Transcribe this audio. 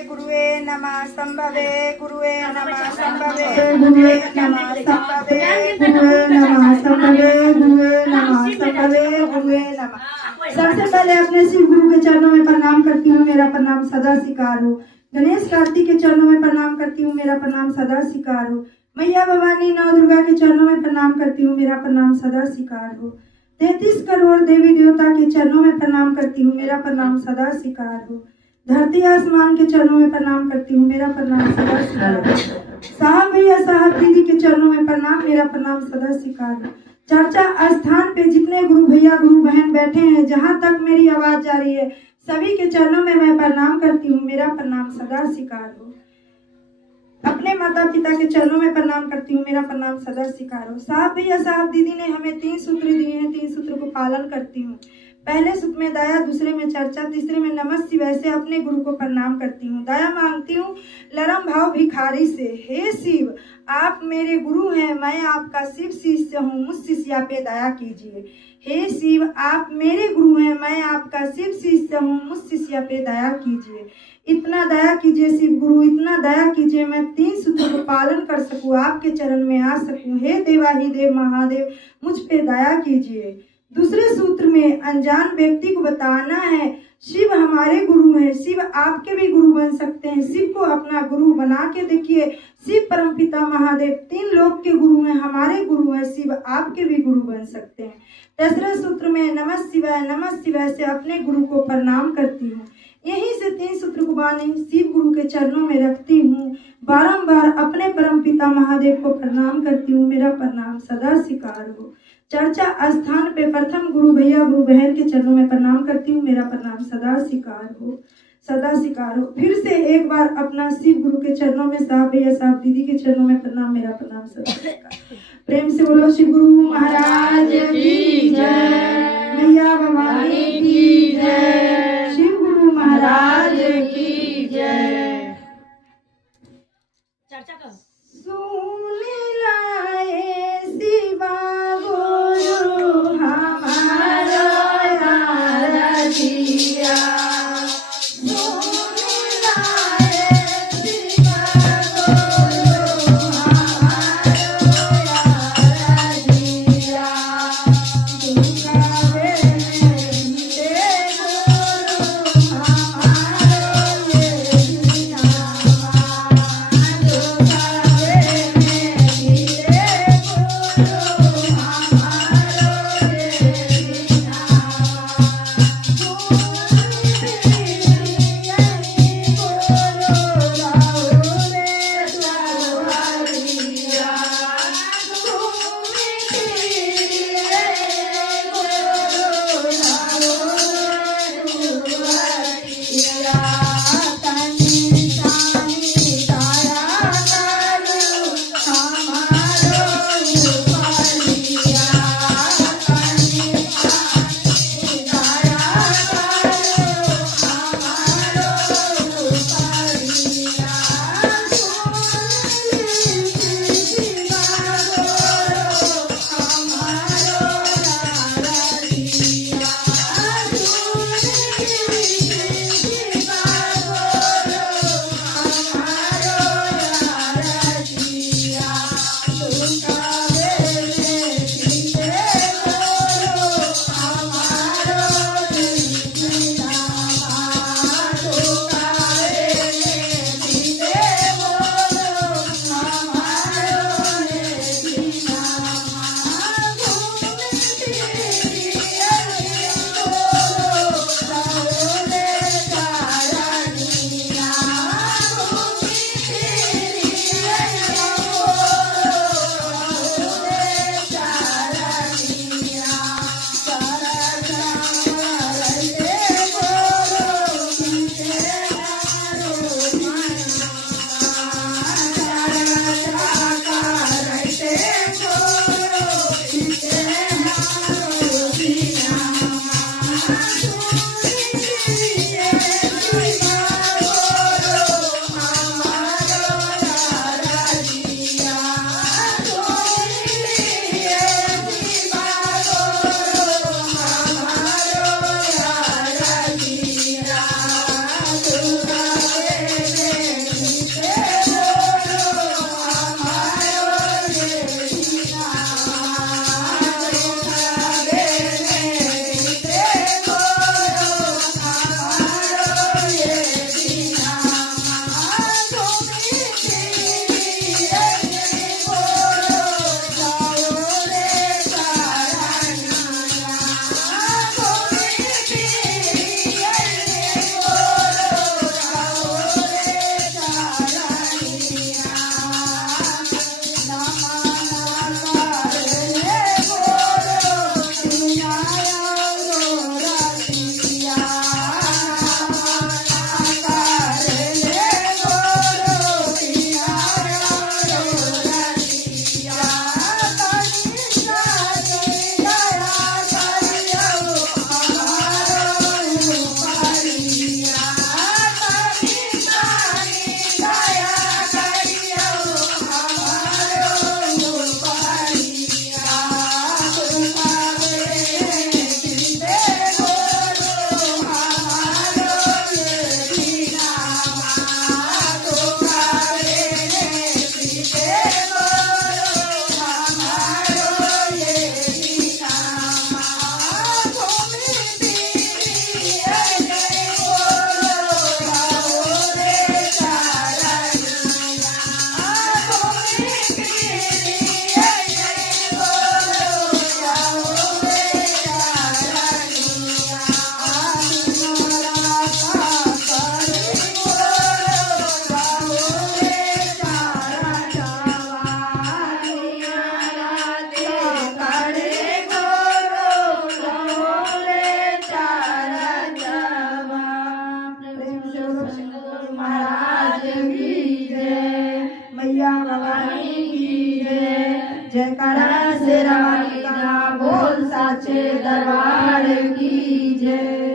गुरुवे नमः संभवे गुरुवे नमः संभवे गुरुवे नमः संभवे गुरुवे नमः संभवे गुरुवे नमः संभवे गुरुवे नमः। सबसे पहले अपने शिव गुरु के चरणों में प्रणाम करती हूँ, मेरा प्रणाम सदा स्वीकार हो। गणेश कार्तिक के चरणों में प्रणाम करती हूँ, मेरा प्रणाम सदा स्वीकार हो। मैया भवानी नौ दुर्गा के चरणों में प्रणाम करती हूँ, मेरा प्रणाम सदा स्वीकार हो। 33 करोड़ देवी देवता के चरणों में प्रणाम करती हूँ, मेरा प्रणाम सदा स्वीकार हो। धरती आसमान के चरणों में प्रणाम करती हूँ, मेरा प्रणाम सदा स्वीकार हो। साहब भैया साहब दीदी के चरणों में प्रणाम, मेरा प्रणाम सदा स्वीकार हो। चर्चा स्थान पे जितने गुरु भैया गुरु बहन बैठे हैं, जहाँ तक मेरी आवाज जा रही है, सभी के चरणों में मैं प्रणाम करती हूँ, मेरा प्रणाम सदा स्वीकार हो। अपने माता पिता के चरणों में प्रणाम करती हूँ, मेरा प्रणाम सदा स्वीकार हो। साहब भैया साहब दीदी ने हमें 3 सूत्र दिए हैं, 3 सूत्र को पालन करती हूँ। पहले सुख में दया, दूसरे में चर्चा, तीसरे में नमः शिवाय से अपने गुरु को प्रणाम करती हूँ। दया मांगती हूँ लरम भाव भिखारी से। हे शिव, आप मेरे गुरु हैं, मैं आपका शिव शिष्य हूँ, मुझ शिष्या पे दया कीजिए। हे शिव, आप मेरे गुरु हैं, मैं आपका शिव शिष्य हूँ, मुझ शिष्या पे दया कीजिए। इतना दया कीजिए शिव गुरु, इतना दया कीजिए, मैं 3 सूत्रों को पालन कर सकूँ, आपके चरण में आ सकूँ। हे देवाहि देव महादेव, मुझ पे दया कीजिए। दूसरे सूत्र में अनजान व्यक्ति को बताना है शिव हमारे गुरु हैं, शिव आपके भी गुरु बन सकते हैं। शिव को अपना गुरु बना के देखिए। शिव परमपिता महादेव 3 लोक के गुरु हैं, हमारे गुरु हैं, शिव आपके भी गुरु बन सकते हैं। तीसरे सूत्र में नमः शिवाय से अपने गुरु को प्रणाम करती हूँ। यहीं से 3 सूत्र को बानी शिव गुरु के चरणों में रखती हूँ। बारंबार अपने परमपिता महादेव को प्रणाम करती हूँ, मेरा प्रणाम सदा स्वीकार हो। चर्चा स्थान पे प्रथम गुरु भैया गुरु बहन के चरणों में प्रणाम करती हूँ, मेरा प्रणाम सदा स्वीकार हो, सदा स्वीकार हो। फिर से एक बार अपना शिव गुरु के चरणों में, साहब भैया साहब दीदी के चरणों में प्रणाम, मेरा प्रणाम सदा स्वीकार। प्रेम से बोलो शिव गुरु महाराज की जय, मैया भवानी की जय, शिव गुरु महाराज की जय। चर्चा करो। सुन लाए शिवा गुरु हमारा आराधिया, सुन लाए शिवा गुरु हमारा आराधिया। दुर्गा वेदे गुरु हमारा वेदिया, दुर्गा मैया भवानी की जय। जयकारा शेरा वाली का बोल साचे दरबार की जय।